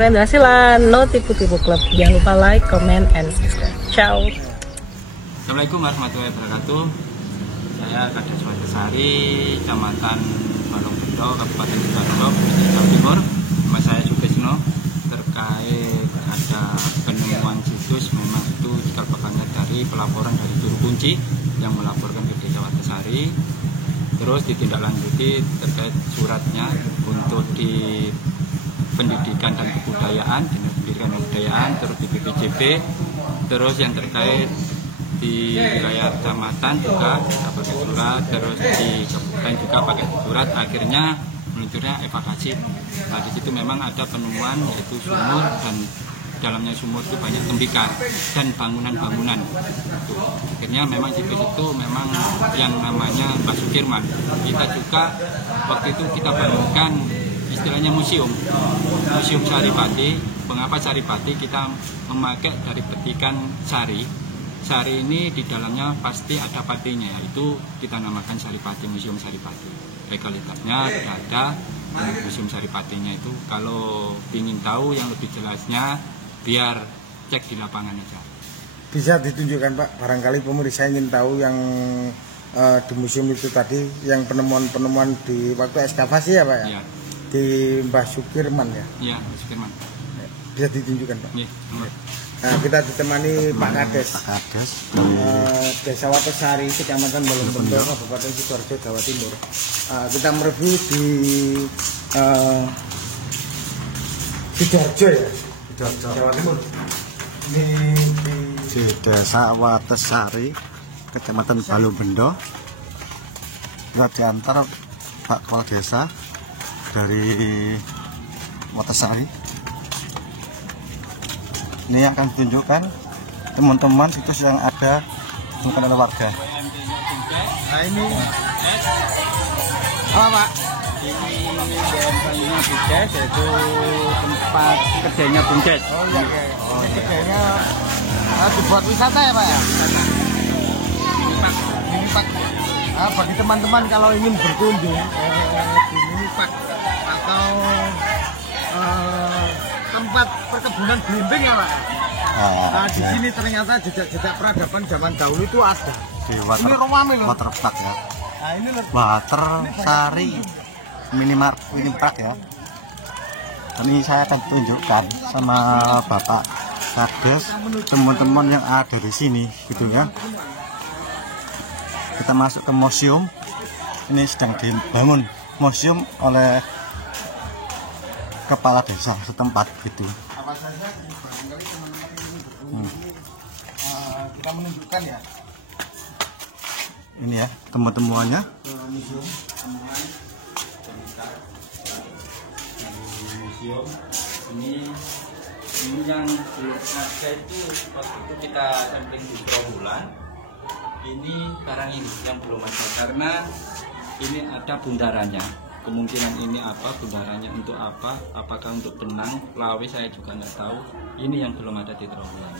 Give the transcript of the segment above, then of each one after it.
Renda Silan, no tipu-tipu klub. Jangan lupa like, comment, and subscribe. Ciao. Assalamualaikum warahmatullahi wabarakatuh. Saya Kades Watesari, Kecamatan Balongbendo, Kabupaten Sidoarjo, Jawa Timur. Nama saya Sutisno. Terkait ada penemuan situs, memang itu cikal bakalnya dari pelaporan dari juru kunci yang melaporkan ke Desa Watesari. Terus ditindaklanjuti terkait suratnya untuk di pendidikan dan kebudayaan, dinas pendidikan dan kebudayaan, terus di BPJB, terus yang terkait di wilayah kecamatan juga pakai surat, terus di kabupaten juga pakai surat. Akhirnya meluncurnya evakuasi. Nah, di situ memang ada penemuan yaitu sumur, dan dalamnya sumur itu banyak tembikar dan bangunan-bangunan. Akhirnya memang situs itu memang yang namanya Mbah Sukirman. Kita juga waktu itu kita bangunkan istilahnya museum Saripati. Mengapa Saripati? Kita memakai dari petikan sari. Sari ini di dalamnya pasti ada patinya, yaitu kita namakan Saripati, Museum Saripati. Legalitasnya sudah ada Museum Saripatinya itu. Kalau ingin tahu yang lebih jelasnya, biar cek di lapangan aja. Bisa ditunjukkan Pak, barangkali pemirsa ingin tahu yang di museum itu tadi, yang penemuan-penemuan di waktu ekskavasi ya Pak ya? Iya. Di Mbah Sukirman ya? Iya, Mbah Sukirman. Bisa ditunjukkan Pak? Iya. Nah, kita ditemani Pak Kades. Pak Kades. Desa Watesari, Kecamatan Balongbendo, Kabupaten Sidoarjo, Jawa Timur. Kita mereview di Sidoarjo ya? Sidoarjo, Jawa Timur. Ini di Desa Watesari, Kecamatan Balongbendo. Kita diantar Pak Kepala Desa dari Watesari. Ini akan ditunjukkan teman-teman situs yang ada oleh warga. Nah ini apa Pak? Ini BMP-nya Bumdes, yaitu tempat kerjanya Bumdes. Oh iya, iya. Oh, ini kerjanya dibuat wisata ya Pak ya? Ini Pak. Nah, bagi teman-teman kalau ingin berkunjung di Minipak atau tempat perkebunan belimbing ya Pak. Nah, di sini ternyata jejak-jejak peradaban zaman dahulu itu ada. Di Waterpark ya. Nah, ini Watersari Minipark ya. Ini saya akan tunjukkan sama Bapak Kades, teman-teman yang ada di sini gitu ya. Kita masuk ke museum. Ini sedang dibangun museum oleh kepala desa setempat gitu. Apa saja barangkali teman-teman ini kita menunjukkan ya. Ini ya temuan-temuannya. Museum ini yang belum ada itu waktu itu kita sampling di Trawulan. Ini sekarang ini yang belum ada karena ini ada bundarannya. Kemungkinan ini apa, bundarannya untuk apa, apakah untuk benang, lawe saya juga nggak tahu. Ini yang belum ada di Trawulan.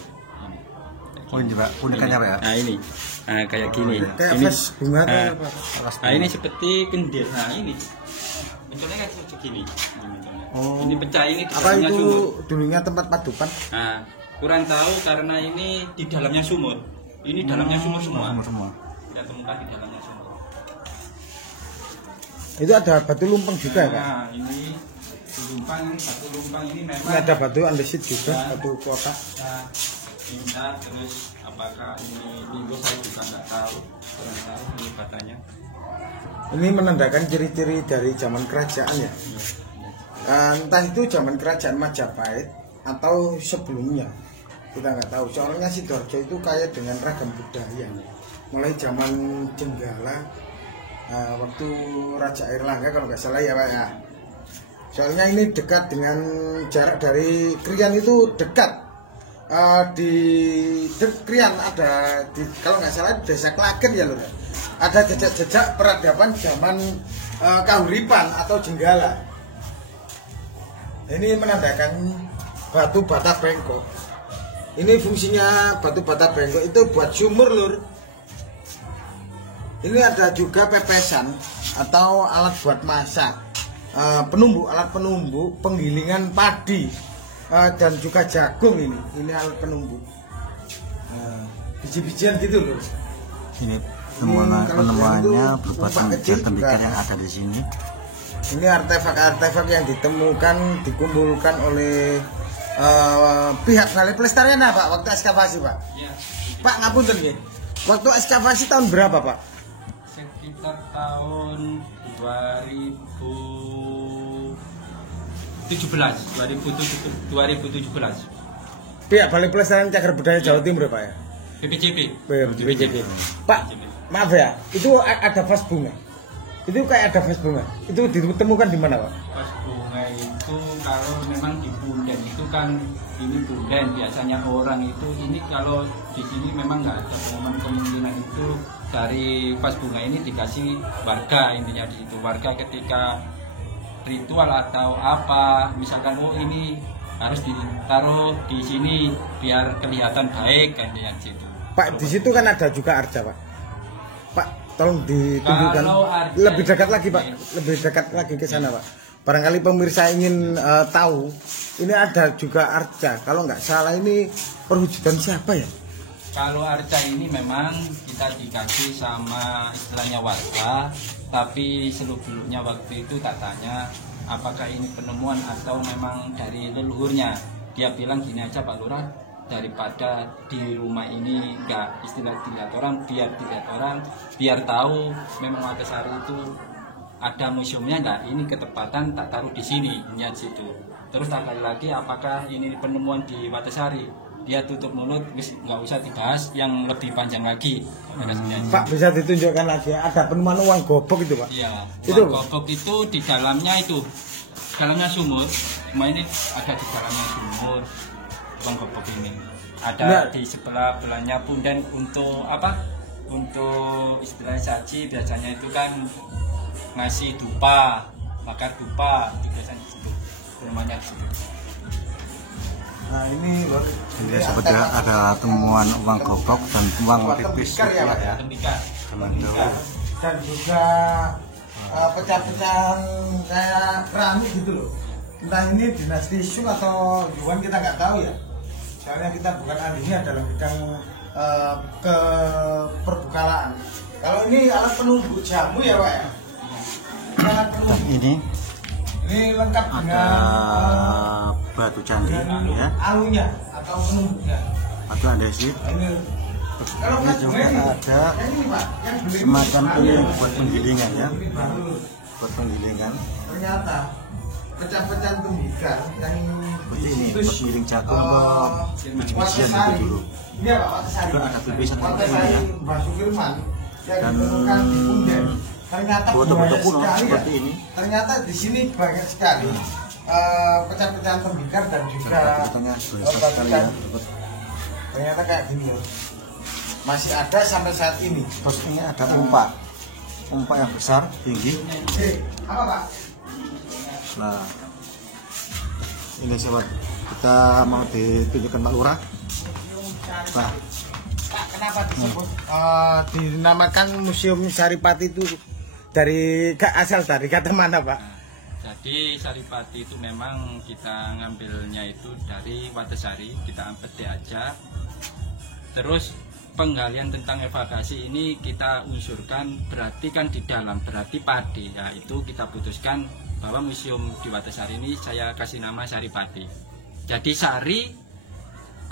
Oh ini Pak, unikannya Pak ya? Nah ini, nah kayak gini. Kayak ini bunga nah ini seperti kendir. Nah ini, bentuknya kan segini. Oh. Ini pecah ini. Apa itu sumur. Dulunya tempat padukan? Nah kurang tahu karena ini di dalamnya sumur. Ini dalamnya sumur semua. Tidak temukan di dalamnya sumur. Itu ada batu lumpang juga ya Pak? Nah ini batu lumpang ini memang. Ini ada batu andesit juga, batu kotak. Minta terus apakah ini saya juga nggak tahu, kurang tahu ini katanya. Ini menandakan ciri-ciri dari zaman kerajaan ya? Entah itu zaman kerajaan Majapahit atau sebelumnya, kita nggak tahu. Soalnya Sidoarjo itu kaya dengan ragam budaya, mulai zaman Jenggala, waktu Raja Airlangga kalau nggak salah ya Pak ya. Soalnya ini dekat dengan jarak dari Krian itu dekat. Di Krian ada kalau nggak salah Desa Klagen ya Lur. Ada jejak-jejak peradaban zaman Kahuripan atau Jenggala. Ini menandakan batu bata bengkok. Ini fungsinya batu bata bengkok itu buat sumur Lur. Ini ada juga pepesan atau alat buat masak, penumbuk, alat penumbuk penggilingan padi. dan juga jagung ini alat penumbuh. Nah, biji-bijian gitu loh. Ini penemuannya berupa tembikar yang ada di sini. Ini artefak-artefak yang ditemukan, dikumpulkan oleh pihak Balai Pelestarian Pak waktu ekskavasi Pak. Ya. Pak ngapunten nggih. Waktu ekskavasi tahun berapa Pak? Sekitar tahun 2017. Pihak Balai Pelestarian Cagar Budaya Jawa Timur Pak ya. BPJP. BPJP. Pak, maaf ya, itu ada vas bunga. Itu kayak ada vas bunga. Itu ditemukan di mana Pak? Vas bunga itu kalau memang di punden itu kan ini punden biasanya orang itu ini kalau di sini memang nggak ada kemungkinan itu dari vas bunga ini dikasih warga, intinya di situ warga ketika ritual atau apa misalkan oh ini harus ditaruh di sini biar kelihatan baik kan di situ. Pak, di situ kan ada juga arca Pak. Pak, tolong ditunjukkan lebih dekat lagi Pak, lebih dekat lagi ke sana Pak. Barangkali pemirsa ingin tahu, ini ada juga arca. Kalau nggak salah ini perwujudan siapa ya? Kalau arca ini memang kita dikasih sama istilahnya warga, tapi seluk-beluknya waktu itu tak tanya apakah ini penemuan atau memang dari leluhurnya. Dia bilang gini aja Pak Lurah, daripada di rumah ini nggak istilah dilihat orang, biar tahu memang Watesari itu ada museumnya enggak, ini ketepatan tak taruh di sini, niat situ. Terus tak kali lagi apakah ini penemuan di Watesari, dia tutup mulut, nggak usah dibahas yang lebih panjang lagi. Pak, bisa ditunjukkan lagi ada penemuan uang gobok itu Pak? Iya, itu uang gobok itu di dalamnya sumur, semua ini ada di dalamnya sumur. Uang gobok ini ada di sebelah belahnya punden untuk apa? Untuk istilahnya saji biasanya itu kan ngasih dupa, bakar dupa itu biasanya di situ, rumahnya di situ. Nah ini loh. Ini sebetulnya ada temuan uang gobok dan uang tipis ya Pak ya. Tembikar. Dan juga pecah-pecahan kayak keramik gitu loh. Entah ini dinasti Sung atau Yuan kita nggak tahu ya. Soalnya kita bukan ahlinya dalam bidang ke perbukalaan. Kalau ini alat penumbuh jamu ya Pak ya. Alat penumbuh. Ini lengkap ada dengan batu candi ya, alunya atau penumbuhnya. batu andesit. Kalau Ini juga ada semacam ini buat penggilingan ya, buat penggilingan. Ternyata pecah-pecahan tembikar yang Seperti ini buat giling jagung, biji-bijian itu dulu. Ini ya Pak Watesari. Juga ada tulisan Watesari Mbah Sukirman yang ditemukan di Punden. Ternyata foto-foto banyak kuno sekali seperti ya. ini. Ternyata di sini banyak sekali pecah-pecahan tembikar dan juga Katanya besar sekali ya. ternyata kayak gini loh. Masih ada sampai saat ini. Terus ini ada umpak yang besar, tinggi. Apa Pak? Nah, ini sobat, kita mau ditunjukkan Pak Lurah. Nah, Pak, kenapa disebut dinamakan Museum Saripati itu asal dari kata mana Pak? Jadi Saripati itu memang kita ngambilnya itu dari Watesari, kita petik aja. Terus penggalian tentang evakuasi ini kita unsurkan berarti kan di dalam, berarti padi. Ya itu kita putuskan bahwa museum di Watesari ini saya kasih nama Saripati. Jadi sari,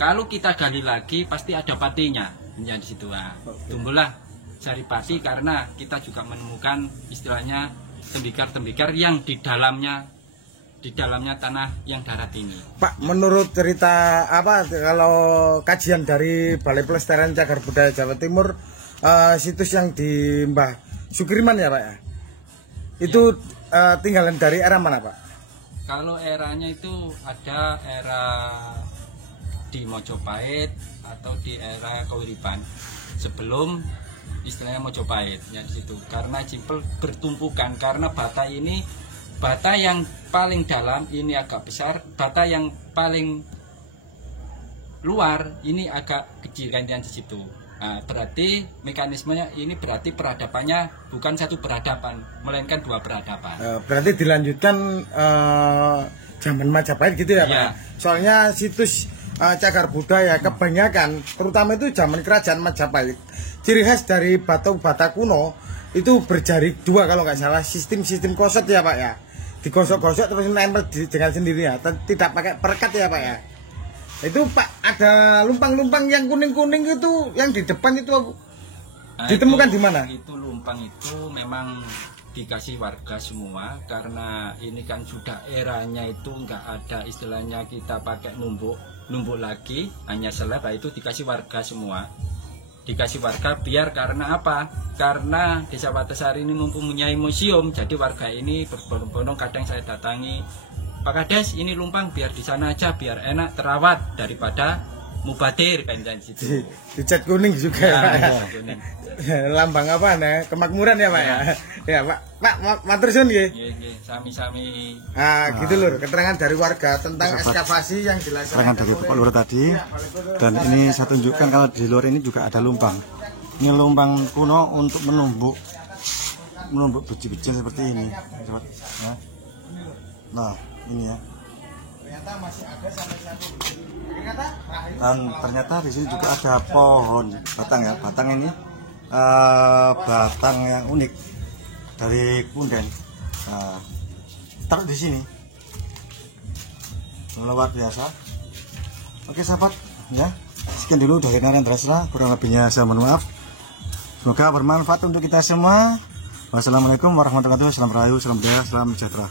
kalau kita gali lagi pasti ada patinya. Ini di situ. Nah, tumbuhlah Saripati karena kita juga menemukan istilahnya tembikar-tembikar yang di dalamnya tanah yang darat ini. Pak, menurut cerita apa kalau kajian dari Balai Pelestarian Cagar Budaya Jawa Timur, situs yang di Mbah Sukirman ya Pak ya, itu tinggalan dari era mana Pak? Kalau eranya itu ada era di Mojopahit atau di era Kauripan sebelum istilahnya Mojopahit ya di situ. Karena simpel bertumpukan karena bata yang paling dalam ini agak besar, bata yang paling luar ini agak kecil gantian di situ. Nah, berarti mekanismenya ini berarti peradabannya bukan satu peradaban, melainkan dua peradaban. Berarti dilanjutkan zaman Majapahit gitu ya Pak? Iya. Soalnya situs cagar budaya kebanyakan, terutama itu zaman kerajaan Majapahit, ciri khas dari batu bata kuno itu berjari dua kalau nggak salah, sistem kosot ya Pak ya, digosok-gosok terus nempel dengan sendiri ya, tidak pakai perekat ya Pak ya. Itu Pak, ada lumpang-lumpang yang kuning-kuning itu yang di depan itu ditemukan di mana? Itu lumpang itu memang dikasih warga semua, karena ini kan sudah eranya itu nggak ada istilahnya kita pakai numbuk lagi, hanya slab. Itu dikasih warga semua, dikasih warga biar karena apa? Karena Desa Watesari ini mempunyai museum, jadi warga ini berbondong-bondong kadang saya datangi, Pak Kades ini lumpang biar di sana aja, biar enak terawat daripada mubadir kan dari situ. Dicat kuning juga ya, Pak. Ya, kuning. Lambang apa nih? Kemakmuran ya Pak ya. Ya Pak, matur suwun nggih. Nggih, sami-sami. Gitu lur, keterangan dari warga tentang ekskavasi yang dilaksanakan. Keterangan dari Bapak Lurah tadi. Dan ini saya tunjukkan kalau di luar ini juga ada lumpang. Ini lumpang kuno untuk menumbuk biji-biji seperti ini. Nah, ini ya. Ternyata masih ada sampai satu. Dan ternyata di sini juga ada pohon batang ya. Batang ini batang yang unik dari punden. Nah, taruh di sini. Luar biasa. Oke sahabat, ya. Sekian dulu dari Narendra Sra, kurang lebihnya saya mohon maaf. Semoga bermanfaat untuk kita semua. Wassalamualaikum warahmatullahi wabarakatuh. Salam rahayu, salam jaya, salam sejahtera.